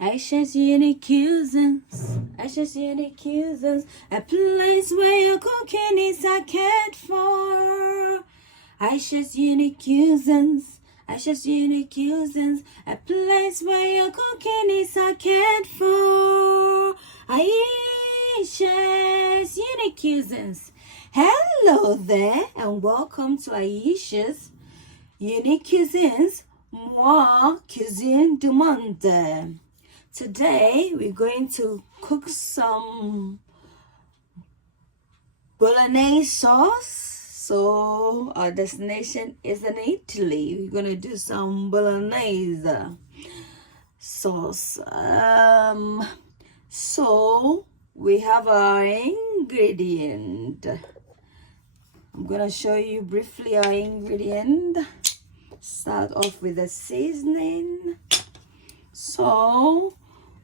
Ayesha's Unique Cuisines, Ayesha's Unique Cuisines, a place where your cooking is a cared for. Ayesha's Unique Cuisines, Ayesha's Unique Cuisines, a place where your cooking is a cared for. Ayesha's Unique Cuisines. Hello there, and welcome to Ayesha's Unique Cuisines, moi cuisine du monde. Today we're going to cook some bolognaise sauce. So our destination is in Italy. We're gonna do some bolognaise sauce. So we have our ingredient. I'm gonna show you briefly our ingredient. Start off with the seasoning. So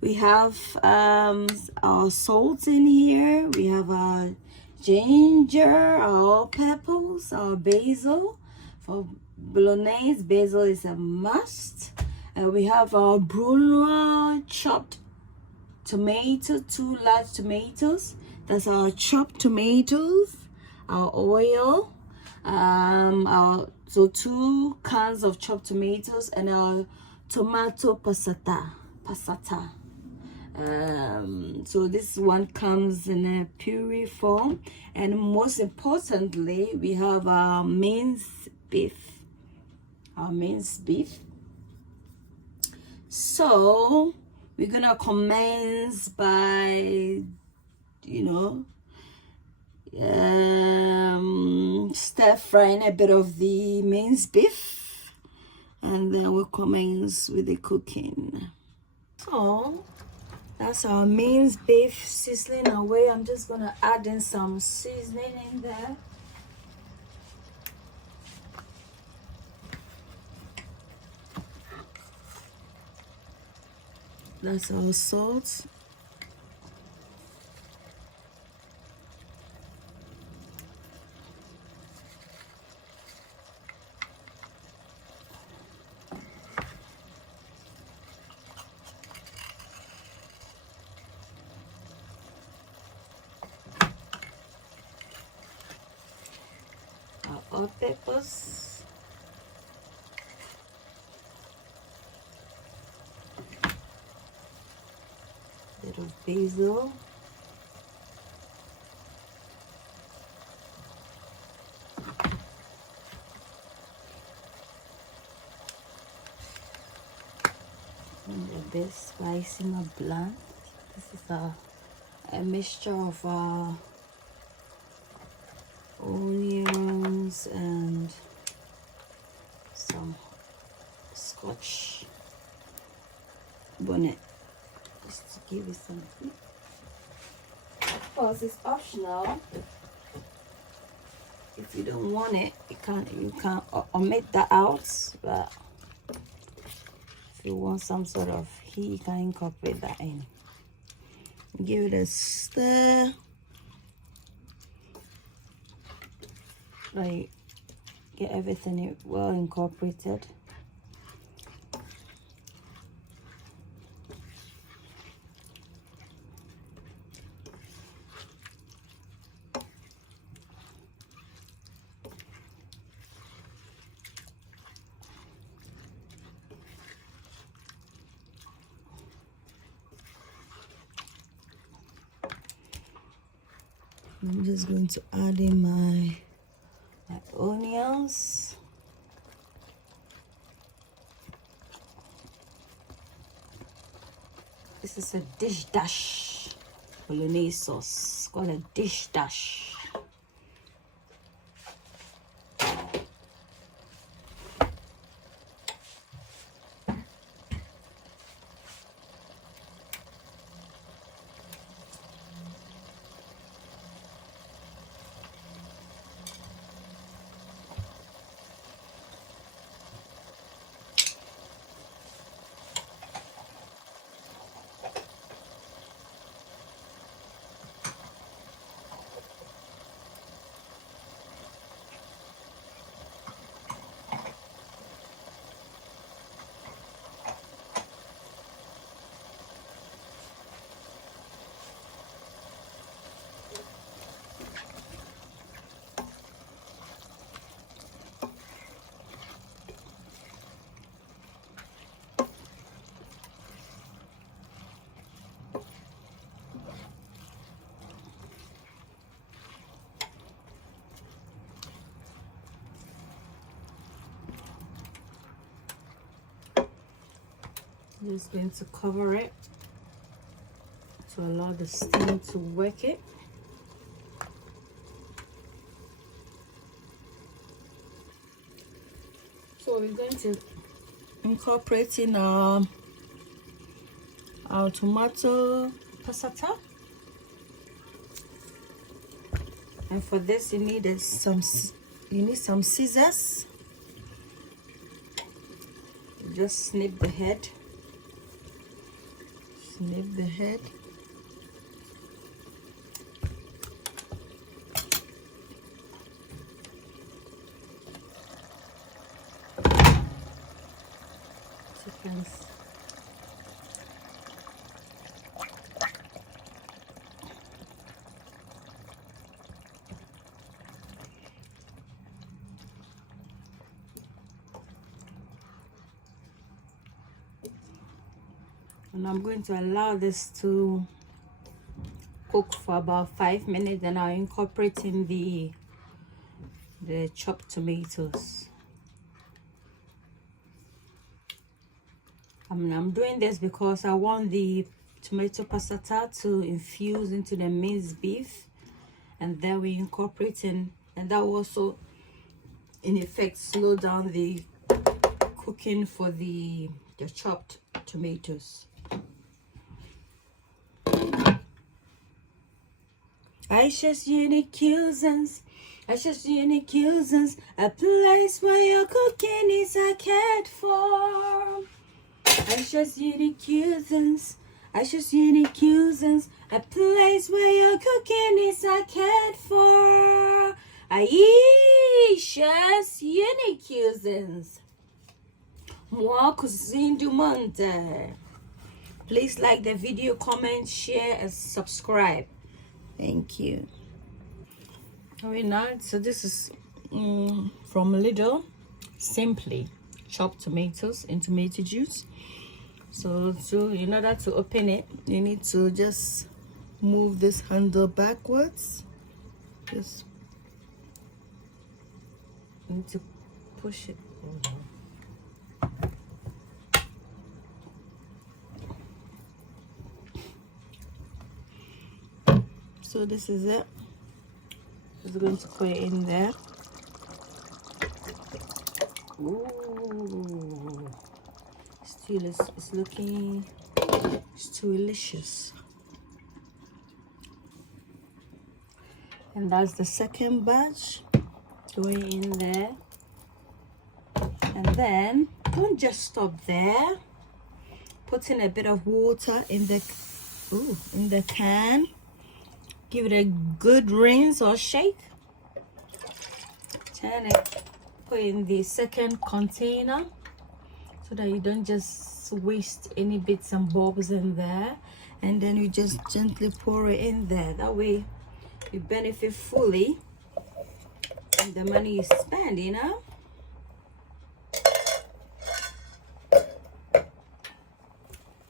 we have our salt in here. We have our ginger, our peppers, our basil. For bolognese, basil is a must. And we have our brunoise chopped tomato, 2 large tomatoes. That's our chopped tomatoes. Our oil, so 2 cans of chopped tomatoes, and our tomato passata. So this one comes in a puree form, and most importantly, we have our minced beef. So we're gonna commence by, stir frying a bit of the minced beef, and then we'll commence with the cooking. So that's our minced beef sizzling away. I'm just gonna add in some seasoning in there. That's our salt. Our peppers, bit of basil, and a bit spicy, not bland. This is a mixture of onions and some scotch bonnet, just to give it something. Of course, it's optional. If you don't want it, you can omit that out, but if you want some sort of heat, you can incorporate that in. Give it a stir. Like, get everything well incorporated. I'm just going to add in my onions. This is a dish dash bolognese sauce. It's called a dish dash. Just going to cover it to allow the steam to work it. So we're going to incorporate in our tomato passata. And for this you need some scissors. Just snip the head. Snip the head. Seconds. And I'm going to allow this to cook for about 5 minutes, and I'll incorporate in the chopped tomatoes. I'm doing this because I want the tomato passata to infuse into the minced beef, and then we incorporate in, and that will also in effect slow down the cooking for the chopped tomatoes. Ayesha's Unique Cuisines, Ayesha's Unique Cuisines, a place where your cooking is cared for. Ayesha's Unique Cuisines, Ayesha's Unique Cuisines, a place where your cooking is cared for. Ayesha's Unique Cuisines. Moi Cuisine du Monde. Please like the video, comment, share, and subscribe. Thank you. Very nice. So this is from Lidl. Simply chopped tomatoes in tomato juice. So in order to open it, you need to just move this handle backwards. Just need to push it over. So this is it. Just going to put it in there. Ooh, still it's looking, it's delicious. And that's the second batch going in there. And then don't just stop there. Put in a bit of water in the can. Give it a good rinse or shake. Turn it, put in the second container so that you don't just waste any bits and bobs in there. And then you just gently pour it in there. That way you benefit fully from the money you spend, you know.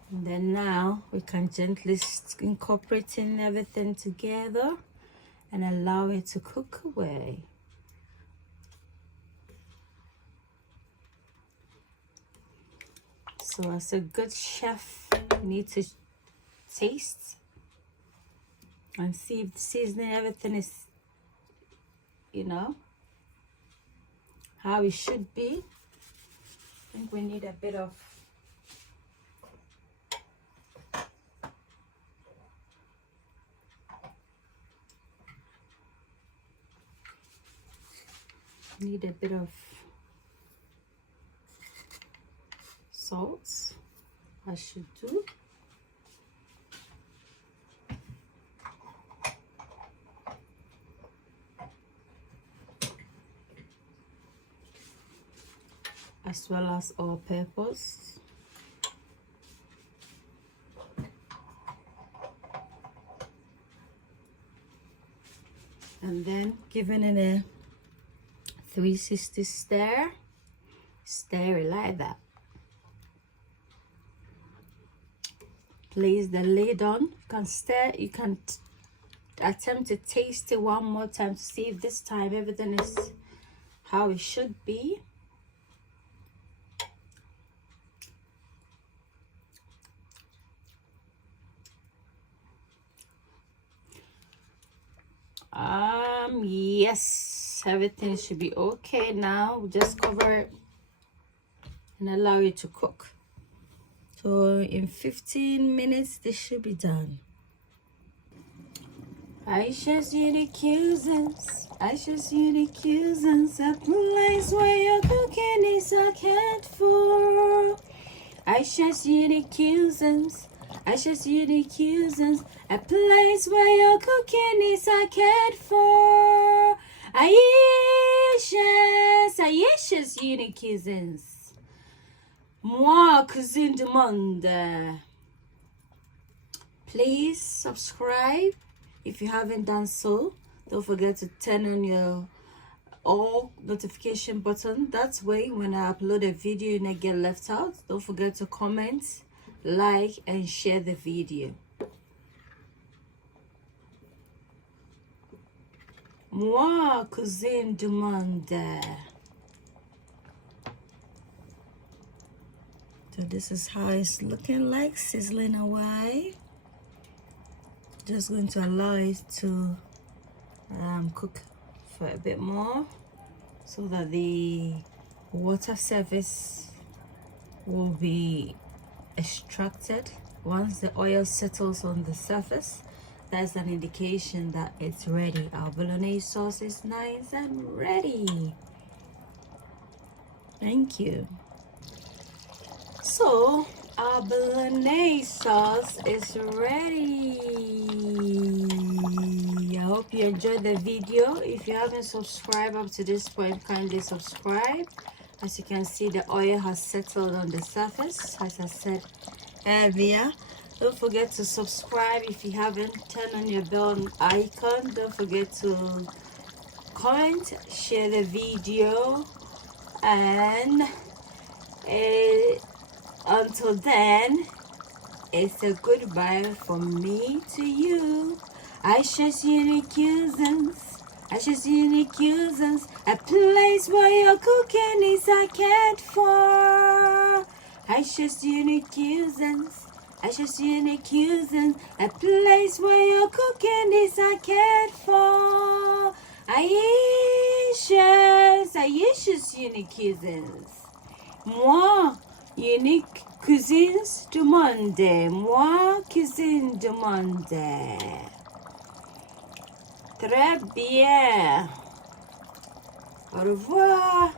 And then now we can gently incorporate in everything together and allow it to cook away. So as a good chef, you need to taste and see if the seasoning, everything is, you know, how it should be. I think we need a bit of salt. I should do. As well as all peppers. And then giving it a 360 stir. Stir it like that. Place the lid on. You can stir, you can attempt to taste it one more time to see if this time everything is how it should be. Yes, everything should be okay now. Just cover it and allow it to cook. So in 15 minutes, this should be done. Ayesha's unique cuisines. Ayesha's unique cuisines. A place where your cooking is cared for. Ayesha's unique cuisines. Ayesha's unique cuisines. A place where your cooking is cared for. Ayesha's unique cuisines. Moi, cuisine du monde. Please subscribe if you haven't done so. Don't forget to turn on your all notification button. That way when I upload a video you don't get left out. Don't forget to comment, like, and share the video. Moi, cuisine du monde. So this is how it's looking like, sizzling away. Just going to allow it to cook for a bit more so that the water surface will be extracted. Once the oil settles on the surface, that's an indication that it's ready. Our bolognaise sauce is nice and ready. Thank you. So our bolognaise sauce is ready. I hope you enjoyed the video. If you haven't subscribed up to this point, kindly subscribe. As you can see, the oil has settled on the surface, as I said earlier. Don't forget to subscribe if you haven't. Turn on your bell icon. Don't forget to comment, share the video, and until then, it's a goodbye from me to you. Ayesha's unique cuisines. Ayesha's unique cuisines. A place where your cooking is cared for. Ayesha's unique cuisines. Ayesha's unique cuisines. A place where your cooking is cared for. Ayesha's unique cuisines. Moi, unique cuisines du monde. Moi, cuisine du monde. Très bien. Au revoir.